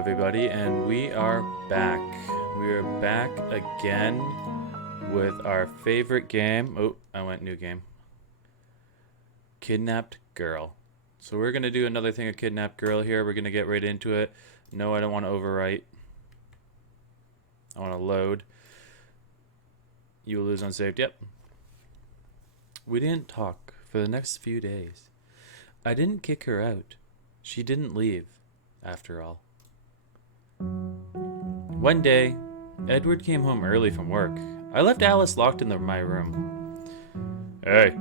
everybody, and we are back. We are back again with our favorite game. Oh, I went new game. Kidnapped Girl. So we're going to do another thing of Kidnapped Girl here. We're going to get right into it. No, I don't want to overwrite. I want to load. You will lose unsaved. Yep. We didn't talk for the next few days. I didn't kick her out. She didn't leave, after all. One day, Edward came home early from work. I left Alice locked in my room. Hey,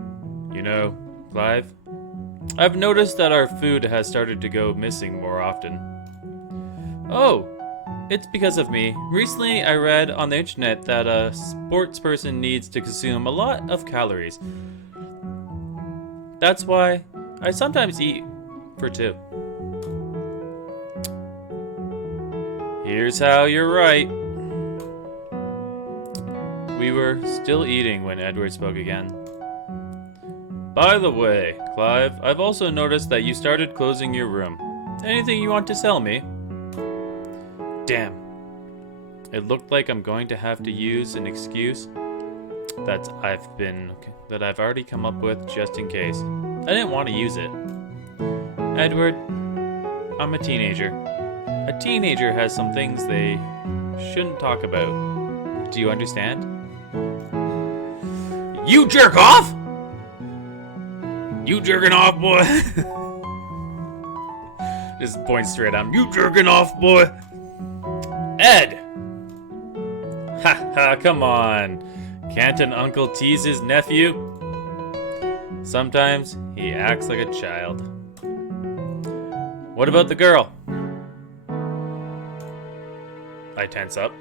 Clive? I've noticed that our food has started to go missing more often. Oh, it's because of me. Recently, I read on the internet that a sports person needs to consume a lot of calories. That's why I sometimes eat for two. Here's how you're right. We were still eating when Edward spoke again. By the way, Clive, I've also noticed that you started closing your room. Anything you want to sell me? Damn. It looked like I'm going to have to use an excuse that I've already come up with just in case. I didn't want to use it. Edward, I'm a teenager. A teenager has some things they shouldn't talk about. Do you understand? You jerk off? You jerking off, boy? Just point straight at him. You jerking off, boy? Ed! Ha ha, come on. Can't an uncle tease his nephew? Sometimes he acts like a child. What about the girl? I tense up.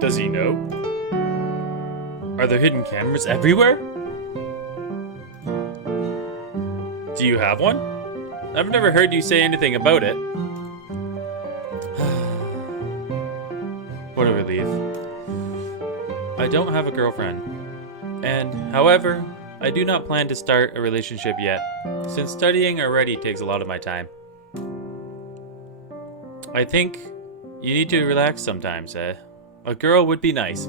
Does he know? Are there hidden cameras everywhere? Do you have one? I've never heard you say anything about it. What a relief. I don't have a girlfriend. And, however, I do not plan to start a relationship yet, since studying already takes a lot of my time. I think you need to relax sometimes, eh? A girl would be nice.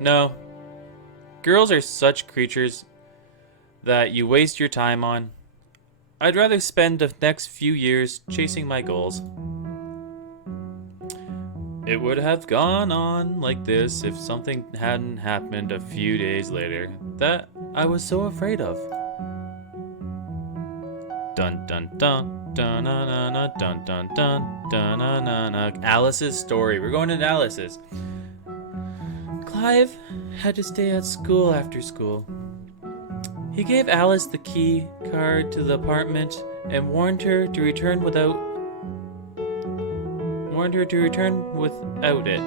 No. Girls are such creatures that you waste your time on. I'd rather spend the next few years chasing my goals. It would have gone on like this if something hadn't happened a few days later that I was so afraid of. Dun dun dun. Dun na na na dun dun dun dun na na na. Alice's story. We're going into Alice's. Clive had to stay at school after school. He gave Alice the key card to the apartment and warned her to return without it.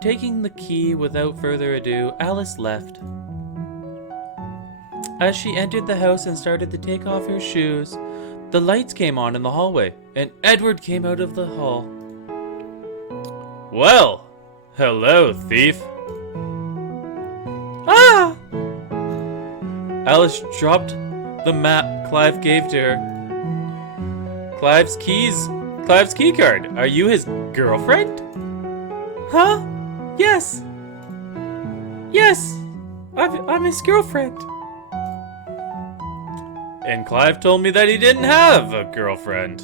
Taking the key without further ado, Alice left. As she entered the house and started to take off her shoes, the lights came on in the hallway, and Edward came out of the hall. Well, hello, thief. Ah! Alice dropped the map Clive gave to her. Clive's key card. Are you his girlfriend? Huh? Yes. Yes, I'm his girlfriend. And Clive told me that he didn't have a girlfriend.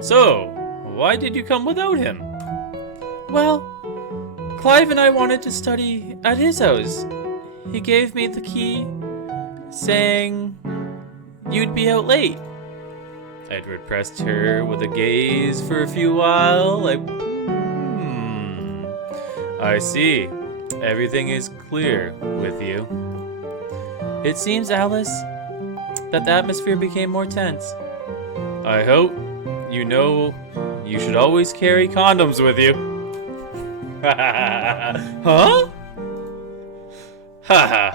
So, why did you come without him? Well, Clive and I wanted to study at his house. He gave me the key, saying you'd be out late. Edward pressed her with a gaze for a few while, like, I see. Everything is clear with you. It seems, Alice, that the atmosphere became more tense. I hope you know you should always carry condoms with you. Huh? Haha.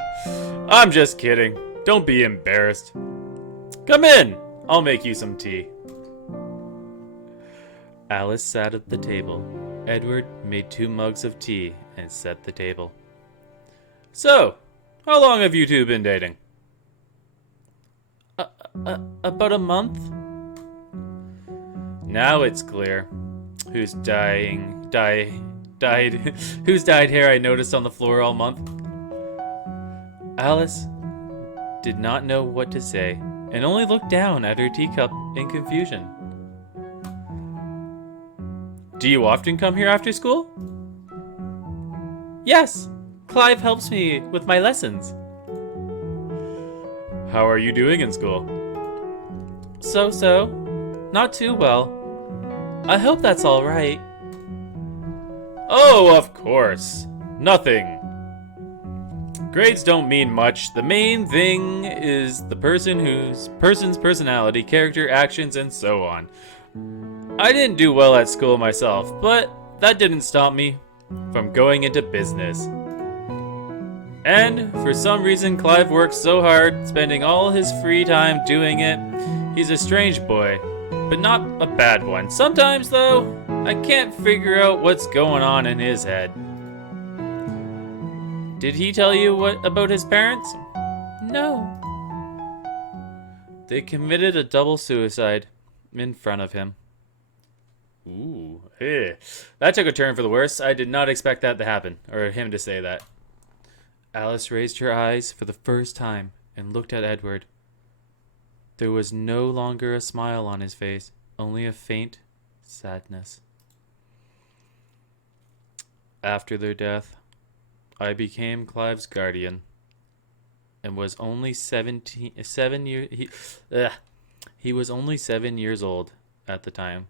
I'm just kidding. Don't be embarrassed. Come in. I'll make you some tea. Alice sat at the table. Edward made 2 mugs of tea and set the table. So, how long have you two been dating? About a month? Now it's clear. Who's who's dyed hair I noticed on the floor all month? Alice did not know what to say and only looked down at her teacup in confusion. Do you often come here after school? Yes, Clive helps me with my lessons. How are you doing in school? So. Not too well. I hope that's all right. Oh, of course. Nothing. Grades don't mean much. The main thing is the person's personality, character, actions, and so on. I didn't do well at school myself, but that didn't stop me from going into business. And for some reason, Clive works so hard, spending all his free time doing it. He's a strange boy, but not a bad one. Sometimes, though, I can't figure out what's going on in his head. Did he tell you about his parents? No. They committed a double suicide in front of him. Ooh, that took a turn for the worse. I did not expect that to happen, or him to say that. Alice raised her eyes for the first time and looked at Edward. There was no longer a smile on his face, only a faint sadness. After their death, I became Clive's guardian and was only 7 years he was only 7 years old at the time.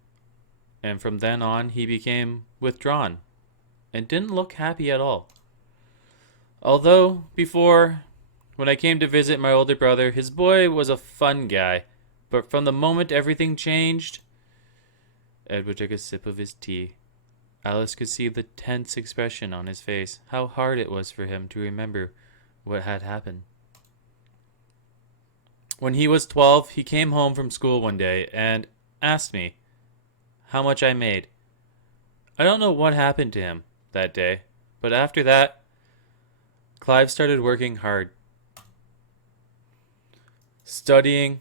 And from then on, he became withdrawn and didn't look happy at all. Although, before, when I came to visit my older brother, his boy was a fun guy. But from the moment everything changed, Edward took a sip of his tea. Alice could see the tense expression on his face, how hard it was for him to remember what had happened. When he was 12, he came home from school one day and asked me how much I made. I don't know what happened to him that day, but after that, Clive started working hard. Studying.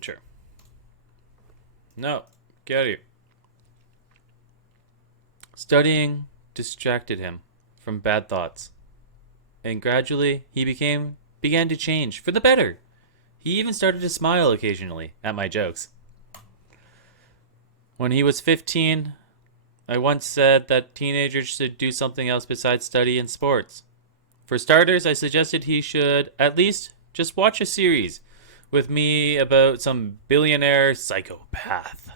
Sure. No, get out of here. Studying distracted him from bad thoughts. And gradually, he began to change for the better. He even started to smile occasionally at my jokes. When he was 15, I once said that teenagers should do something else besides study and sports. For starters, I suggested he should at least just watch a series with me about some billionaire psychopath.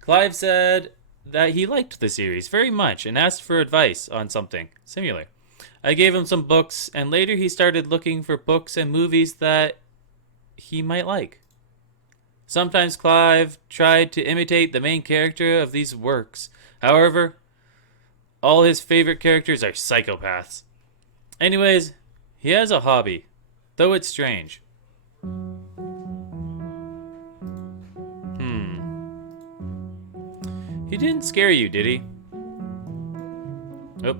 Clive said that he liked the series very much and asked for advice on something similar. I gave him some books, and later he started looking for books and movies that he might like. Sometimes Clive tried to imitate the main character of these works. However, all his favorite characters are psychopaths. Anyways, he has a hobby, though it's strange. He didn't scare you, did he? Oh.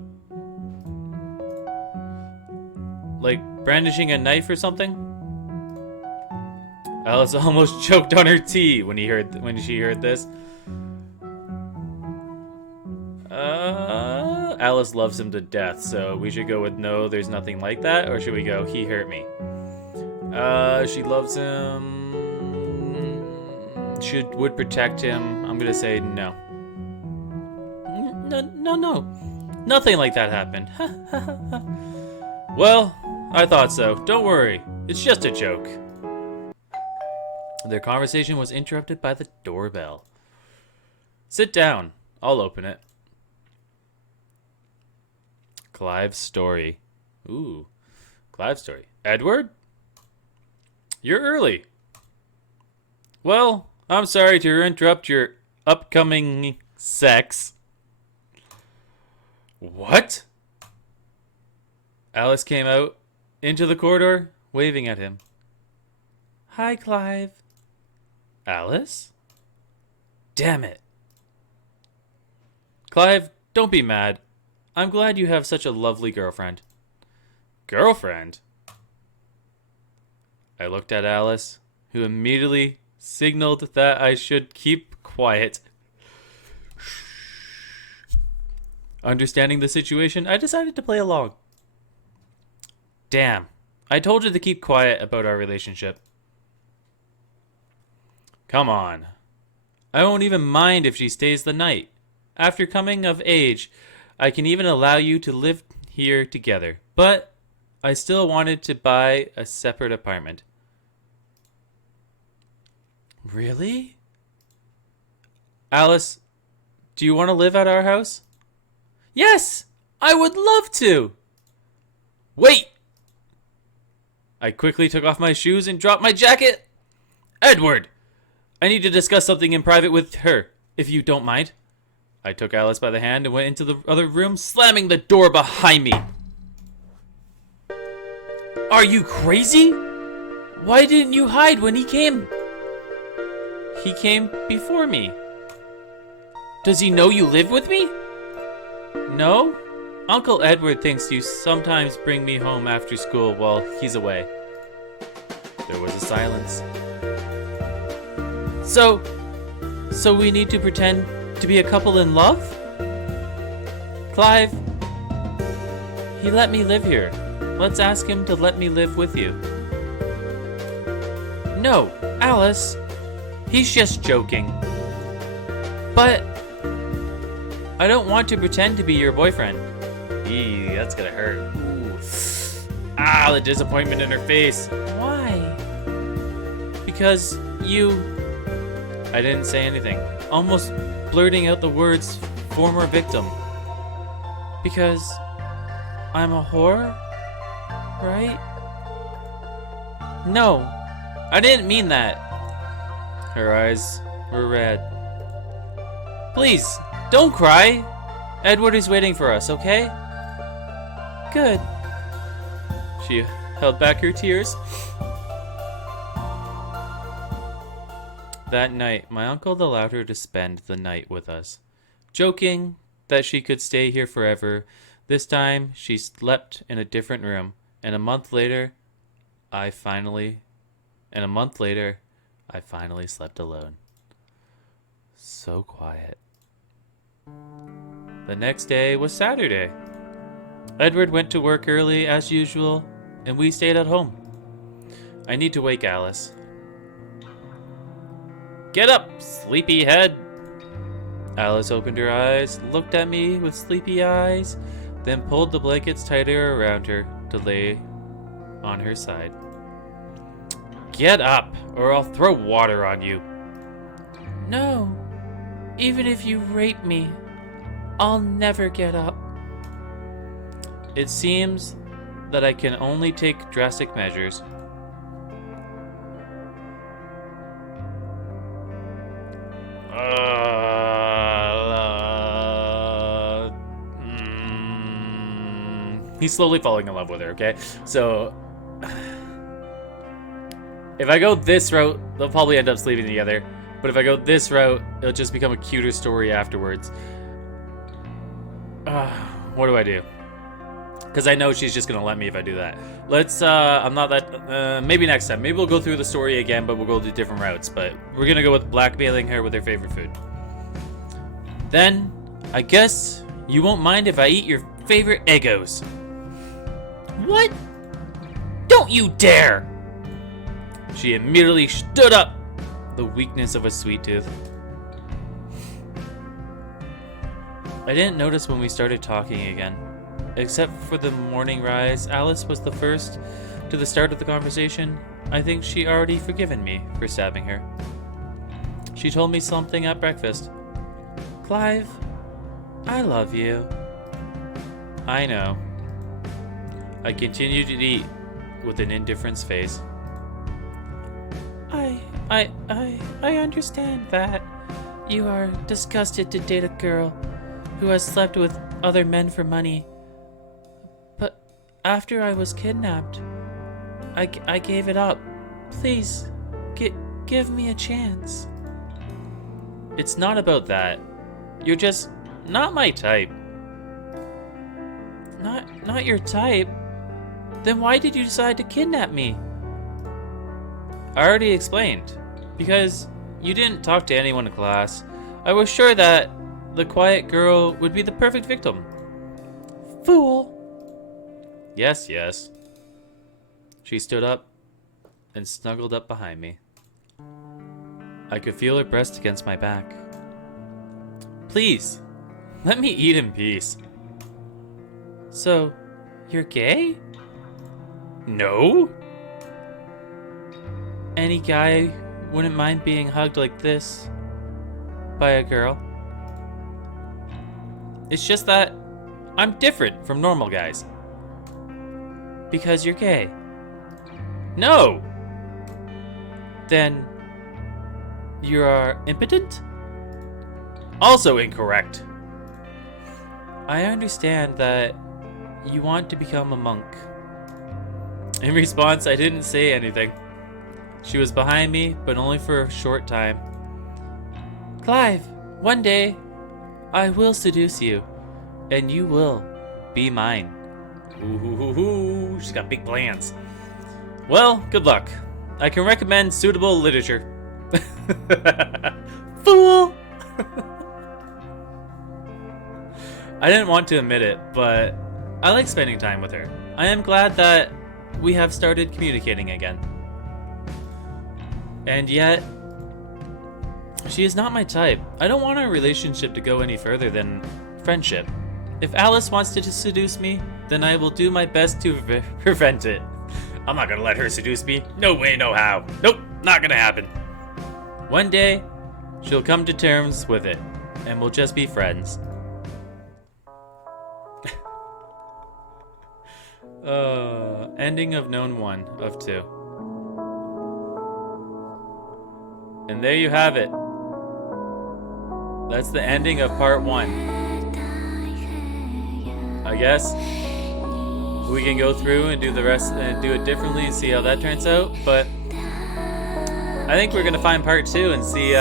Like brandishing a knife or something? Alice almost choked on her tea when she heard this. Alice loves him to death, so we should go with no, there's nothing like that, or should we go, he hurt me? She loves him. Would protect him. I'm gonna say no. No. Nothing like that happened. Well, I thought so. Don't worry. It's just a joke. Their conversation was interrupted by the doorbell. Sit down. I'll open it. Clive's story. Ooh. Clive's story. Edward? You're early. Well, I'm sorry to interrupt your upcoming sex. What? Alice came out into the corridor, waving at him. Hi, Clive. Alice? Damn it. Clive, don't be mad. I'm glad you have such a lovely girlfriend. Girlfriend? I looked at Alice, who immediately signaled that I should keep quiet. Understanding the situation, I decided to play along. Damn, I told you to keep quiet about our relationship. Come on. I won't even mind if she stays the night. After coming of age, I can even allow you to live here together. But I still wanted to buy a separate apartment. Really? Alice, do you want to live at our house? Yes, I would love to. Wait! I quickly took off my shoes and dropped my jacket. Edward, I need to discuss something in private with her, if you don't mind. I took Alice by the hand and went into the other room, slamming the door behind me. Are you crazy? Why didn't you hide when he came? He came before me. Does he know you live with me? No? Uncle Edward thinks you sometimes bring me home after school while he's away. There was a silence. So we need to pretend to be a couple in love? Clive, he let me live here. Let's ask him to let me live with you. No, Alice, he's just joking. But I don't want to pretend to be your boyfriend. Eee, that's gonna hurt. Ooh. Ah, the disappointment in her face. Why? Because I didn't say anything, almost blurting out the words, former victim. Because I'm a whore, right? No, I didn't mean that. Her eyes were red. Please, don't cry. Edward is waiting for us, okay? Good. She held back her tears. That night, my uncle allowed her to spend the night with us, joking that she could stay here forever. This time, she slept in a different room, and a month later, I finally slept alone. So quiet. The next day was Saturday. Edward went to work early as usual, and we stayed at home. I need to wake Alice. Get up, sleepyhead! Alice opened her eyes, looked at me with sleepy eyes, then pulled the blankets tighter around her to lay on her side. Get up, or I'll throw water on you. No, even if you rape me, I'll never get up. It seems that I can only take drastic measures. He's slowly falling in love with her, okay? So, if I go this route, they'll probably end up sleeping together. But if I go this route, it'll just become a cuter story afterwards. What do I do? Because I know she's just going to let me if I do that. Let's, maybe next time. Maybe we'll go through the story again, but we'll go to different routes. But we're going to go with blackmailing her with her favorite food. Then, I guess you won't mind if I eat your favorite Eggos. What? Don't you dare! She immediately stood up, the weakness of a sweet tooth. I didn't notice when we started talking again. Except for the morning rise, Alice was the first to the start of the conversation. I think she already forgiven me for stabbing her. She told me something at breakfast. Clive, I love you. I know. I continued to eat with an indifference face. I understand that. You are disgusted to date a girl who has slept with other men for money. But after I was kidnapped, I gave it up. Please, give me a chance. It's not about that. You're just not my type. Not your type? Then why did you decide to kidnap me? I already explained. Because you didn't talk to anyone in class, I was sure that the quiet girl would be the perfect victim. Fool! Yes, yes. She stood up and snuggled up behind me. I could feel her breast against my back. Please, let me eat in peace. So, you're gay? No? Any guy wouldn't mind being hugged like this by a girl. It's just that I'm different from normal guys. Because you're gay. No! Then you are impotent? Also incorrect. I understand that you want to become a monk. In response, I didn't say anything. She was behind me, but only for a short time. Clive, one day, I will seduce you, and you will be mine. Ooh, she's got big plans. Well, good luck. I can recommend suitable literature. Fool! I didn't want to admit it, but I like spending time with her. I am glad that we have started communicating again. And yet, she is not my type. I don't want our relationship to go any further than friendship. If Alice wants to seduce me, then I will do my best to prevent it. I'm not gonna let her seduce me. No way, no how. Nope, not gonna happen. One day, she'll come to terms with it, and we'll just be friends. Ending of Known 1 of 2. And there you have it. That's the ending of part 1. I guess we can go through and do the rest and do it differently and see how that turns out, but I think we're gonna find part 2 and see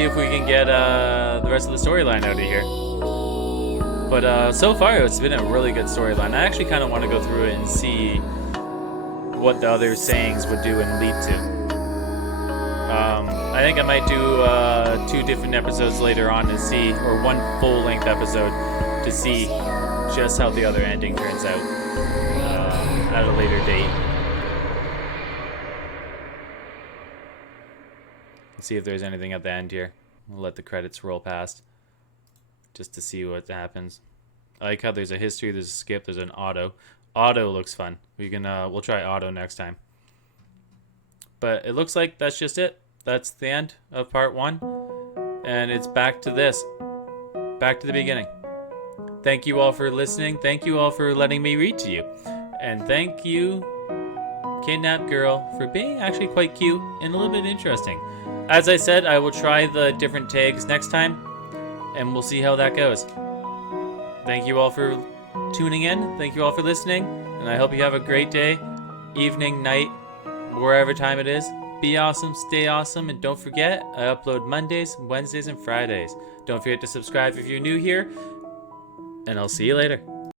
if we can get the rest of the storyline out of here. But so far it's been a really good storyline. I actually kind of want to go through it and see what the other sayings would do and lead to. I think I might do 2 different episodes later on to see, or 1 full-length episode to see just how the other ending turns out at a later date. Let's see if there's anything at the end here. We'll let the credits roll past just to see what happens. I like how there's a history, there's a skip, there's an auto. Auto looks fun. We can we'll try auto next time. But it looks like that's just it. That's the end of part 1. And it's back to this. Back to the beginning. Thank you all for listening. Thank you all for letting me read to you. And thank you, Kidnapped Girl, for being actually quite cute and a little bit interesting. As I said, I will try the different tags next time, and we'll see how that goes. Thank you all for tuning in. Thank you all for listening, and I hope you have a great day, evening, night, wherever time it is. Be awesome, stay awesome, and don't forget, I upload Mondays, Wednesdays, and Fridays. Don't forget to subscribe if you're new here, and I'll see you later.